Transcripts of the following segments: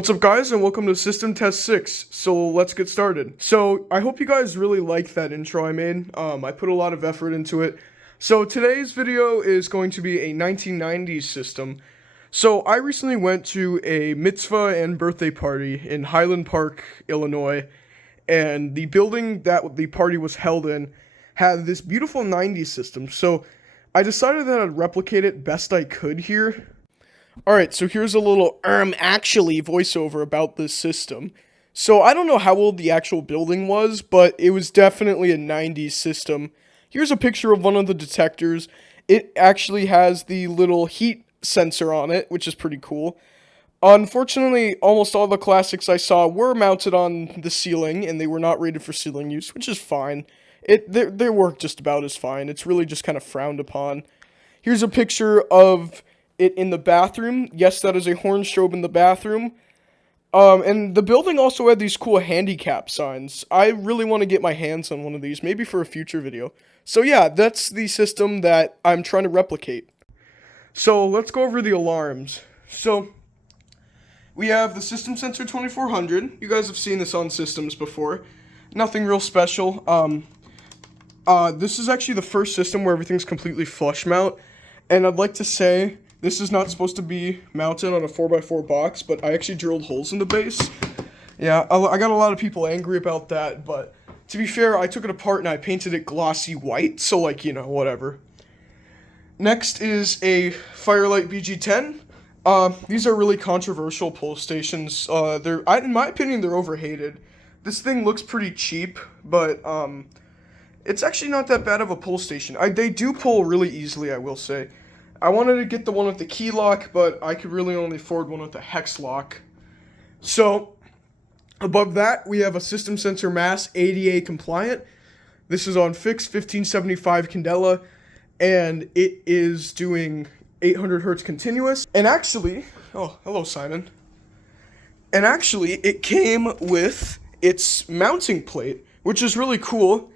What's up guys and welcome to System Test 6. So let's get started. So I hope you guys really liked that intro I made. I put a lot of effort into it. So today's video is going to be a 1990s system. So I recently went to a mitzvah and birthday party in Highland Park, Illinois. And the building that the party was held in had this beautiful 90s system. So I decided that I'd replicate it best I could here. Alright, so here's a little actually voiceover about this system. So I don't know how old the actual building was, but it was definitely a 90s system. Here's a picture of one of the detectors. It actually has the little heat sensor on it, which is pretty cool. Unfortunately, almost all the classics I saw were mounted on the ceiling, and they were not rated for ceiling use, which is fine. They work just about as fine. It's really just kind of frowned upon. Here's a picture of it in the bathroom. Yes, that is a horn strobe in the bathroom. And the building also had these cool handicap signs. I really want to get my hands on one of these, maybe for a future video. So yeah, that's the system that I'm trying to replicate. So let's go over the alarms. So we have the System Sensor 2400. You guys have seen this on systems before. Nothing real special. This is actually the first system where everything's completely flush mount. And I'd like to say, this is not supposed to be mounted on a 4x4 box, but I actually drilled holes in the base. Yeah, I got a lot of people angry about that, but to be fair, I took it apart and I painted it glossy white, so like, you know, whatever. Next is a Firelight BG10. These are really controversial pull stations. In my opinion, they're overhated. This thing looks pretty cheap, but it's actually not that bad of a pull station. They do pull really easily, I will say. I wanted to get the one with the key lock, but I could really only afford one with the hex lock. So, above that, we have a System Sensor Mass ADA compliant. This is on fixed 1575 Candela, and it is doing 800 hertz continuous. And actually, oh, hello Simon. And actually, it came with its mounting plate, which is really cool.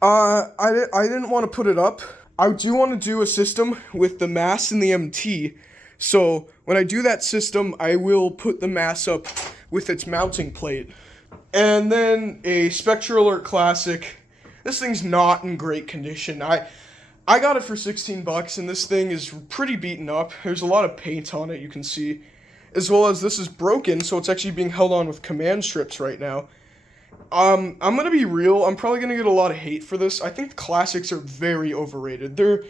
I didn't want to put it up. I do want to do a system with the mass and the MT, so when I do that system, I will put the mass up with its mounting plate. And then a Spectral Alert Classic. This thing's not in great condition. I got it for 16 bucks, and this thing is pretty beaten up. There's a lot of paint on it, you can see. As well as this is broken, so it's actually being held on with command strips right now. I'm gonna be real, I'm probably gonna get a lot of hate for this. I think the classics are very overrated. They're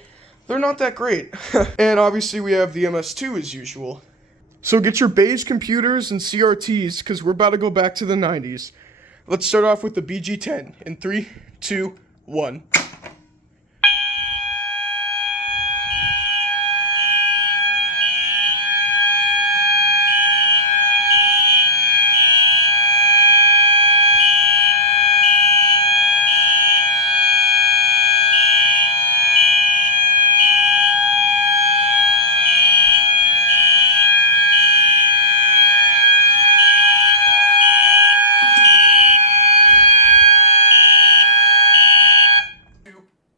not that great. And obviously we have the MS2 as usual. So get your beige computers and CRTs, because we're about to go back to the 90s. Let's start off with the BG10 in 3, 2, 1.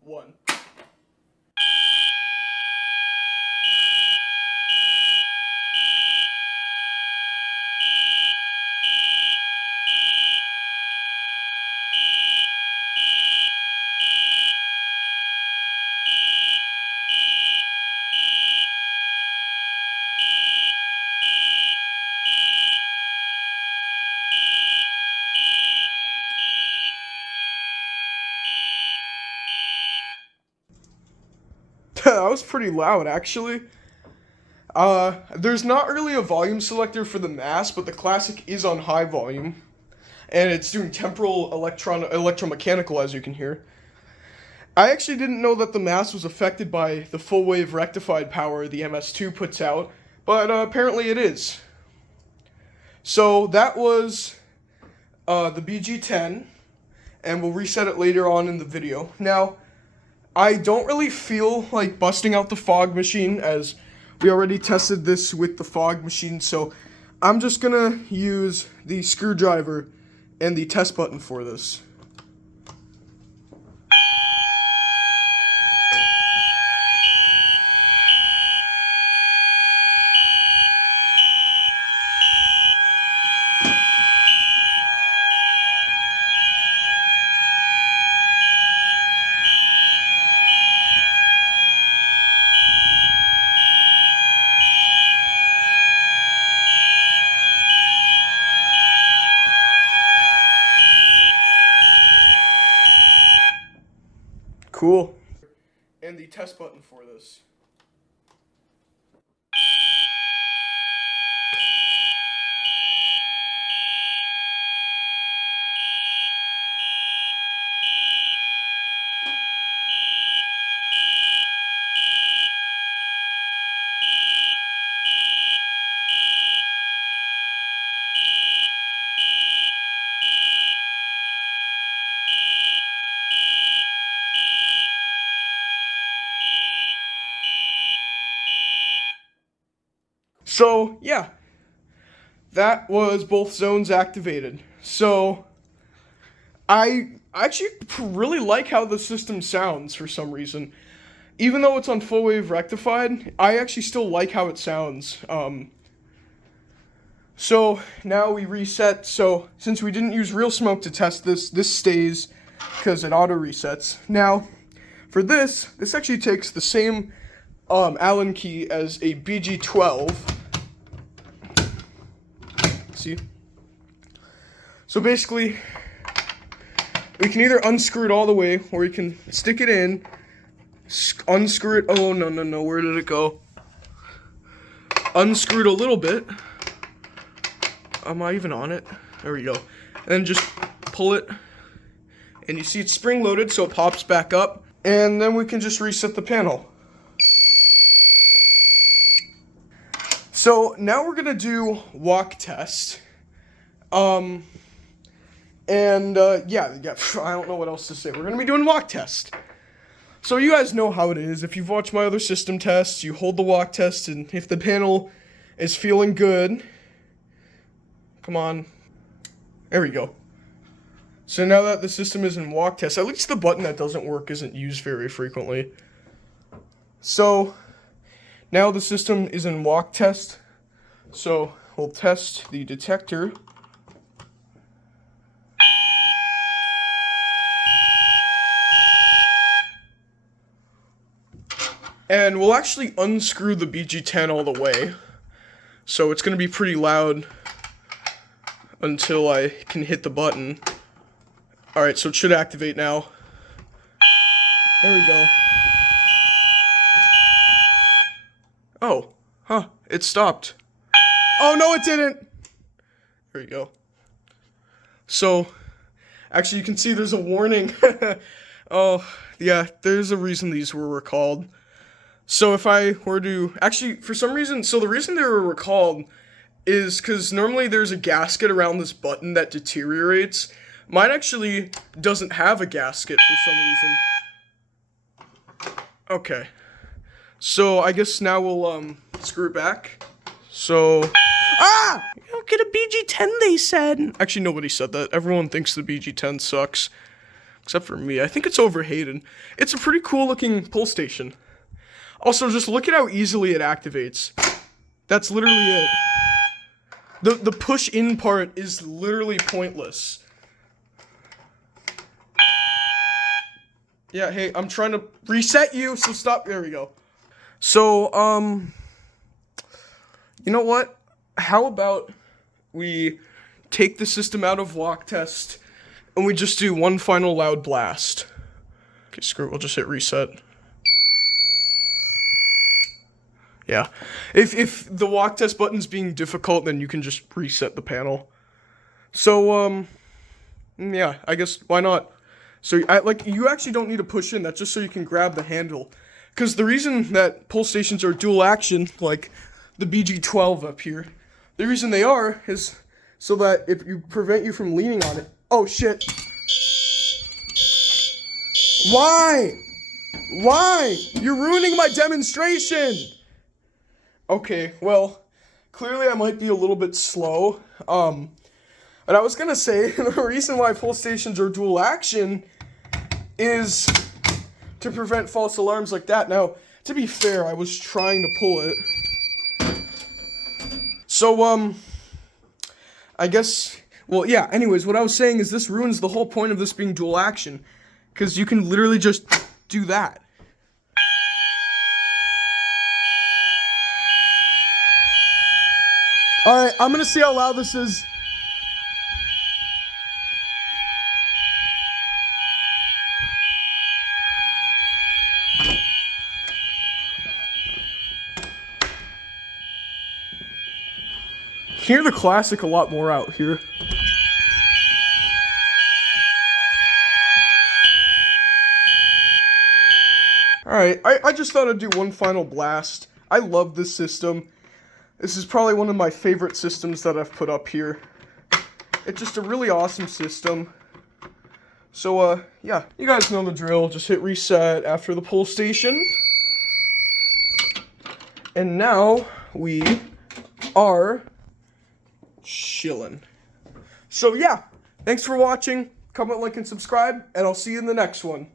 One. That was pretty loud, actually. There's not really a volume selector for the mass, but the classic is on high volume. And it's doing temporal electromechanical, as you can hear. I actually didn't know that the mass was affected by the full wave rectified power the MS2 puts out, but apparently it is. So that was the BG10, and we'll reset it later on in the video. Now, I don't really feel like busting out the fog machine, as we already tested this with the fog machine, so I'm just gonna use the screwdriver and the test button for this. Cool. And the test button for this. So, yeah, that was both zones activated. So, I actually really like how the system sounds for some reason. Even though it's on full wave rectified, I actually still like how it sounds. So, now we reset. So, since we didn't use real smoke to test this, this stays because it auto resets. Now, for this actually takes the same Allen key as a BG12. See? So basically, we can either unscrew it all the way, or we can stick it in, unscrew it. Oh, no, where did it go? Unscrew it a little bit. Am I even on it? There we go. And then just pull it, and you see it's spring loaded, so it pops back up, and then we can just reset the panel. So now we're gonna do walk test. Yeah, I don't know what else to say. We're gonna be doing walk test. So you guys know how it is. If you've watched my other system tests, you hold the walk test, and if the panel is feeling good, come on, there we go. So now that the system is in walk test, at least the button that doesn't work isn't used very frequently. So now the system is in walk test, so we'll test the detector. And we'll actually unscrew the BG10 all the way, so it's going to be pretty loud until I can hit the button. Alright, so it should activate now. There we go. Oh, huh, it stopped. Oh, no, it didn't! There we go. So, actually, you can see there's a warning. Oh, yeah, there's a reason these were recalled. So if I were to, actually, for some reason, so the reason they were recalled is because normally there's a gasket around this button that deteriorates. Mine actually doesn't have a gasket for some reason. Okay. So I guess now we'll, screw it back. So, ah! You don't get a BG10, they said. Actually, nobody said that. Everyone thinks the BG10 sucks. Except for me. I think it's overhated. It's a pretty cool looking pull station. Also, just look at how easily it activates. That's literally it. The push in part is literally pointless. Yeah, hey, I'm trying to reset you, so stop. There we go. So, you know what? How about we take the system out of walk test and we just do one final loud blast. Okay, screw it, we'll just hit reset. Yeah. If the walk test button's being difficult, then you can just reset the panel. So, yeah, I guess, why not? So, you actually don't need to push in, that's just so you can grab the handle. Because the reason that pull stations are dual action, like the BG12 up here, the reason they are is so that if you prevent you from leaning on it. Oh, shit. Why? Why? You're ruining my demonstration! Okay, well, clearly I might be a little bit slow, but I was gonna say, the reason why pull stations are dual action is to prevent false alarms like that. Now, to be fair, I was trying to pull it. So, I guess, well, yeah, anyways, what I was saying is this ruins the whole point of this being dual action, because you can literally just do that. Alright, I'm gonna see how loud this is. hear the classic a lot more out here. Alright, I just thought I'd do one final blast. I love this system. This is probably one of my favorite systems that I've put up here. It's just a really awesome system. So, yeah, you guys know the drill. Just hit reset after the pull station. And now we are chilling. So, yeah, thanks for watching. Comment, like, and subscribe, and I'll see you in the next one.